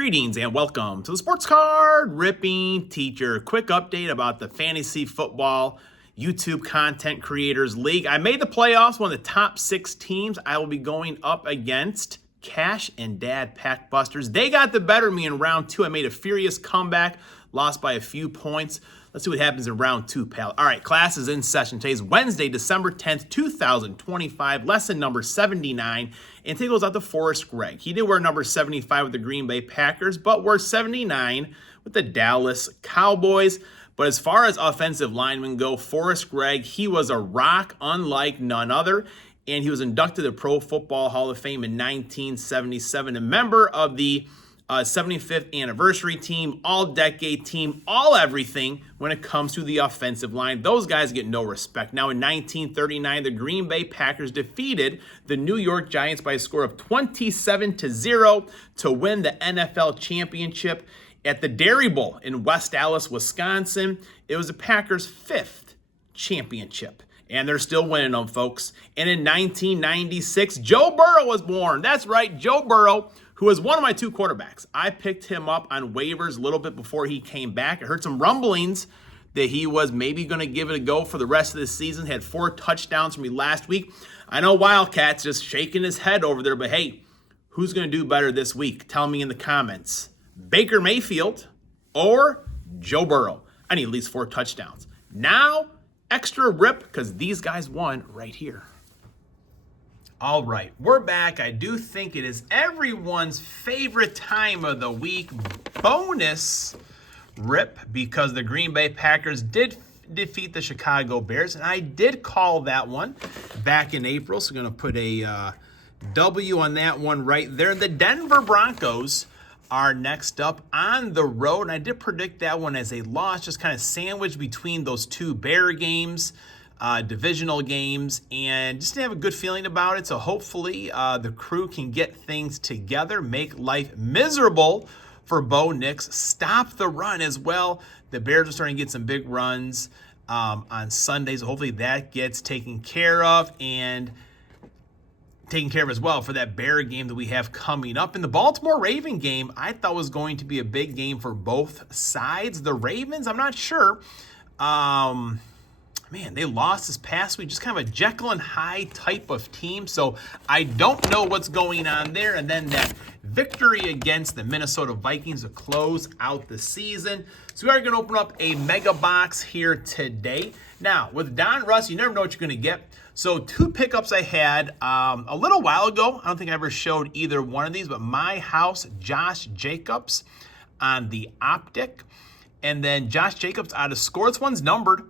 Greetings and welcome to the Sports Card Ripping Teacher. Quick update about the Fantasy Football YouTube Content Creators League. I made the playoffs, one of the top 6 teams. I will be going up against Cash and Dad Pack Busters. They got the better of me in round 2. I made a furious comeback, lost by a few points. Let's see what happens in round 2, pal. All right, class is in session. Today's Wednesday, December 10th, 2025, lesson number 79. And today goes out to Forrest Gregg. He did wear number 75 with the Green Bay Packers, but wore 79 with the Dallas Cowboys. But as far as offensive linemen go, Forrest Gregg, he was a rock unlike none other. And he was inducted to the Pro Football Hall of Fame in 1977, a member of the 75th anniversary team, all-decade team, all everything when it comes to the offensive line. Those guys get no respect. Now, in 1939, the Green Bay Packers defeated the New York Giants by a score of 27-0 to win the NFL championship at the Dairy Bowl in West Allis, Wisconsin. It was the Packers' 5th championship. And they're still winning them, folks. And in 1996, Joe Burrow was born. That's right, Joe Burrow, who was one of my 2 quarterbacks. I picked him up on waivers a little bit before he came back. I heard some rumblings that he was maybe going to give it a go for the rest of the season. Had 4 touchdowns for me last week. I know Wildcat's just shaking his head over there, but hey, who's going to do better this week? Tell me in the comments. Baker Mayfield or Joe Burrow? I need at least 4 touchdowns. Now, extra rip because these guys won right here. All right, we're back. I do think it is everyone's favorite time of the week. Bonus rip because the Green Bay Packers did defeat the Chicago Bears, and I did call that one back in April. So I'm going to put a W on that one right there. The Denver Broncos are next up on the road, and I did predict that one as a loss, just kind of sandwiched between those 2 Bear games. Divisional games, and just to have a good feeling about it. So hopefully the crew can get things together, make life miserable for Bo Nix, stop the run as well. The Bears are starting to get some big runs on Sundays. Hopefully that gets taken care of and taken care of as well for that Bear game that we have coming up. In the Baltimore Raven game, I thought was going to be a big game for both sides. The Ravens, I'm not sure. Man, they lost this past week. Just kind of a Jekyll and Hyde type of team. So I don't know what's going on there. And then that victory against the Minnesota Vikings to close out the season. So we are going to open up a mega box here today. Now, with Donruss, you never know what you're going to get. So 2 pickups I had a little while ago. I don't think I ever showed either one of these, but My House, Josh Jacobs on the optic. And then Josh Jacobs out of score. This one's numbered.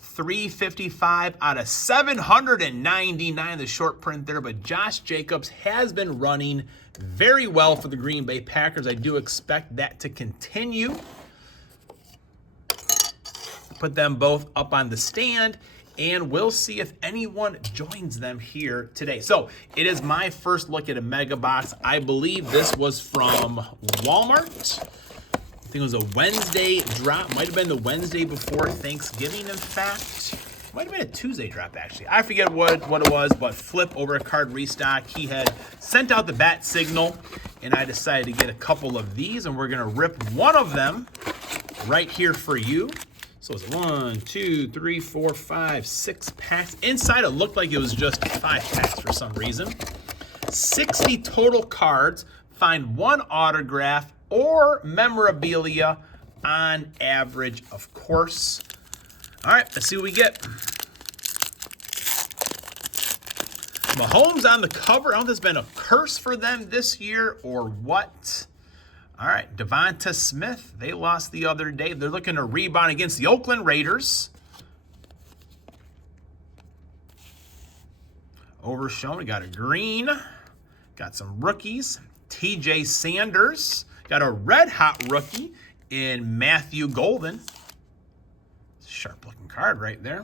355 out of 799, the short print there. But Josh Jacobs has been running very well for the Green Bay Packers. I do expect that to continue. Put them both up on the stand, and we'll see if anyone joins them here today. So it is my first look at a mega box. I believe this was from Walmart. I think it was a Wednesday drop. Might have been the Wednesday before Thanksgiving, in fact. Might have been a Tuesday drop, actually. I forget what it was, but flip over a card restock. He had sent out the bat signal, and I decided to get a couple of these, and we're going to rip one of them right here for you. So it's 1, 2, 3, 4, 5, 6 packs. Inside, it looked like it was just 5 packs for some reason. 60 total cards. Find 1 autograph or memorabilia on average, of course. All right, let's see what we get. Mahomes on the cover. I don't know if there's been a curse for them this year or what. All right, Devonta Smith. They lost the other day. They're looking to rebound against the Oakland Raiders. Overshown. We got a green. Got some rookies. TJ Sanders. Got a red-hot rookie in Matthew Golden. Sharp-looking card right there.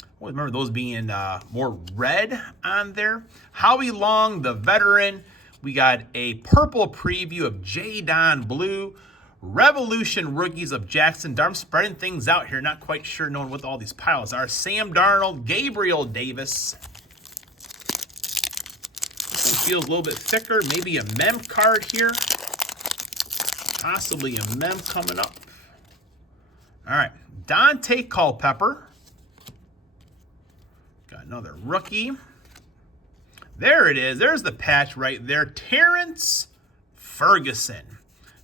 I always remember those being more red on there. Howie Long, the veteran. We got a purple preview of Jadon Blue. Revolution rookies of Jackson Dart. I'm spreading things out here. Not quite sure knowing what all these piles are. Sam Darnold, Gabriel Davis. This one feels a little bit thicker. Maybe a mem card here. Possibly a mem coming up. All right, Dante Culpepper. Got another rookie. There it is. There's the patch right there. Terrence Ferguson.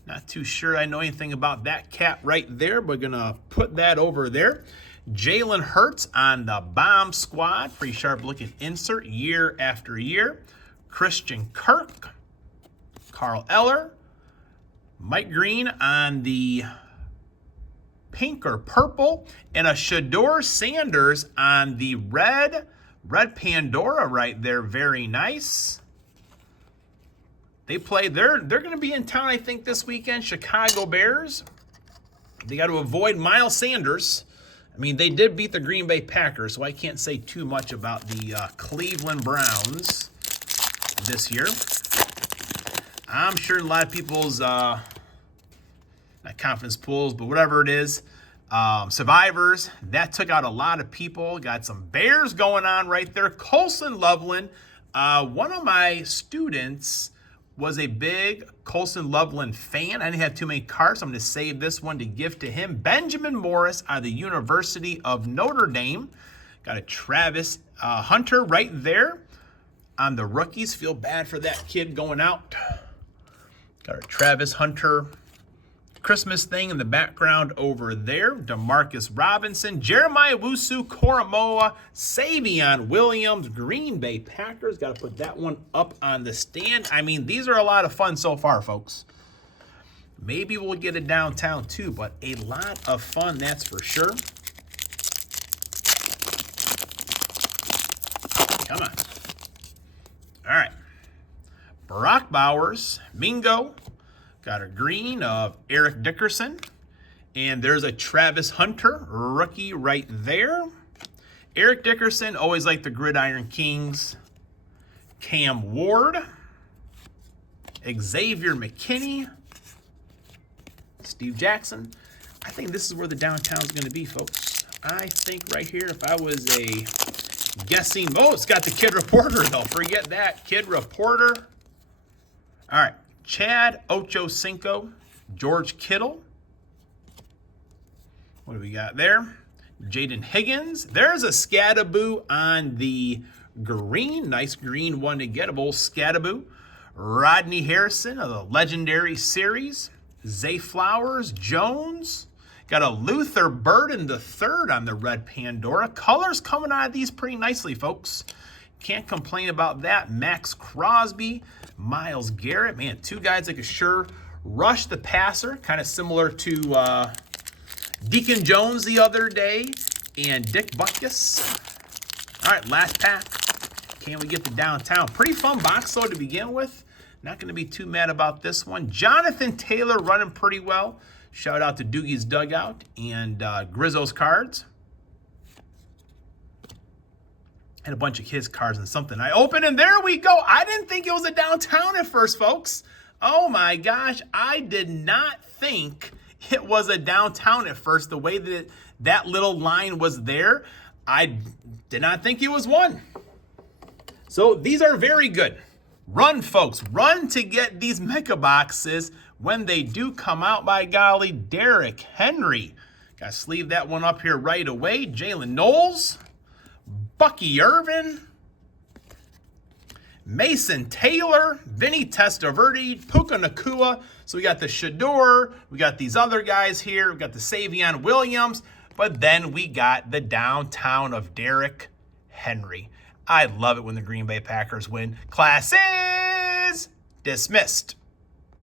Not too sure I know anything about that cat right there, but gonna put that over there. Jalen Hurts on the bomb squad. Pretty sharp looking insert year after year. Christian Kirk. Carl Eller. Mike Green on the pink or purple. And a Shador Sanders on the red Pandora right there. Very nice. They play, they're going to be in town, I think, this weekend. Chicago Bears. They got to avoid Miles Sanders. I mean, they did beat the Green Bay Packers, so I can't say too much about the Cleveland Browns this year. I'm sure a lot of people's, not confidence pools, but whatever it is, survivors, that took out a lot of people. Got some Bears going on right there. Colson Loveland, one of my students was a big Colson Loveland fan. I didn't have too many cards, so I'm going to save this one to give to him. Benjamin Morris out of the University of Notre Dame. Got a Travis Hunter right there on the rookies. Feel bad for that kid going out. Got a Travis Hunter Christmas thing in the background over there. DeMarcus Robinson, Jeremiah Wusu, Koromoa, Savion Williams, Green Bay Packers. Got to put that one up on the stand. I mean, these are a lot of fun so far, folks. Maybe we'll get it downtown too, but a lot of fun, that's for sure. Come on. All right. Brock Bowers, Mingo. Got a green of Eric Dickerson. And there's a Travis Hunter, rookie right there. Eric Dickerson, always like the Gridiron Kings. Cam Ward. Xavier McKinney. Steve Jackson. I think this is where the downtown's going to be, folks. I think right here, if I was a guessing, oh, it's got the Kid Reporter, though. Forget that. Kid Reporter. All right. Chad Ochocinco, George Kittle. What do we got there? Jaden Higgins. There's a Scadaboo on the green. Nice green one to get, a bowl Scadaboo. Rodney Harrison of the Legendary Series. Zay Flowers, Jones. Got a Luther Burden III on the red Pandora. Colors coming out of these pretty nicely, folks. Can't complain about that. Max Crosby, Myles Garrett. Man, two guys that could sure rush the passer. Kind of similar to Deacon Jones the other day and Dick Butkus. All right, last pack. Can we get to downtown? Pretty fun box, though, to begin with. Not going to be too mad about this one. Jonathan Taylor running pretty well. Shout out to Doogie's Dugout and Grizzo's Cards. And a bunch of his cards and something I opened, and there we go. I didn't think it was a downtown at first, folks. Oh my gosh, I did not think it was a downtown at first. The way that that little line was there, I did not think it was one. So these are very good. Run, folks. Run to get these Mega Boxes when they do come out, by golly. Derrick Henry. Got to sleeve that one up here right away. Jalen Knowles. Bucky Irvin, Mason Taylor, Vinny Testaverde, Puka Nacua. So we got the Shador, we got these other guys here, we got the Savion Williams, but then we got the downtown of Derrick Henry. I love it when the Green Bay Packers win. Class is dismissed.